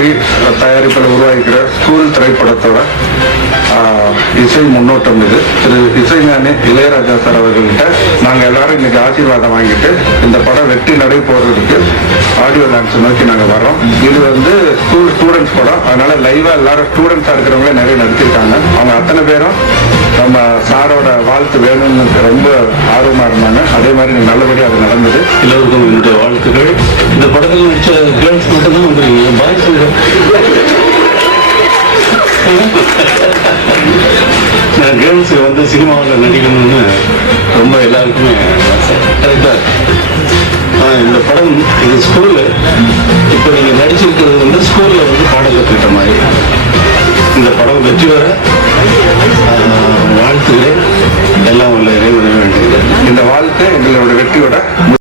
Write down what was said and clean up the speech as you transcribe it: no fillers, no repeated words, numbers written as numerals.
வெற்றி தயாரிப்பில் உருவாகிக்கிற ஸ்கூல் திரைப்படத்தோட இசை முன்னோட்டம் இது. திரு இசைஞானி இளையராஜா சார் அவர்கள்ட்ட நாங்கள் எல்லாரும் இன்னைக்கு ஆசீர்வாதம் வாங்கிட்டு இந்த படம் வெற்றி நடை போடுறதுக்கு ஆடியோ லான்ச் நோக்கி நாங்கள் வரோம். இது வந்து ஸ்கூல் ஸ்டூடெண்ட்ஸ் படம், அதனால லைவா எல்லாரும் ஸ்டூடெண்ட்ஸா இருக்கிறவங்களே நிறைய நடிச்சிருக்காங்க. அவங்க அத்தனை பேரும் நம்ம சாரோட வாழ்த்து வேணும்னு ரொம்ப ஆர்வமா இருந்தாங்க. அதே மாதிரி நல்லபடியாக அது நடந்தது. எல்லோருக்கும் என்னுடைய வாழ்த்துக்கள். இந்த படத்தில் நடிச்ச கேர்ள்ஸ் மட்டும்தான் வந்துருக்கீங்க, பாய்ஸ் நான் கேர்ள்ஸ் வந்து சினிமாவில் நடிக்கணும்னு ரொம்ப எல்லாருக்குமே கரெக்டா. இந்த படம் இது ஸ்கூலு, இப்போ நீங்க நடிச்சிருக்கிறது வந்து ஸ்கூல்ல வந்து பாடம் கற்றுக்கிட்ட மாதிரி. இந்த படம் வெற்றி வர வாழ்த்துக்கிறேன். எல்லாம் உள்ள இறைவனை வேண்டியது. இந்த வாழ்க்கை எங்களோட வெற்றியோட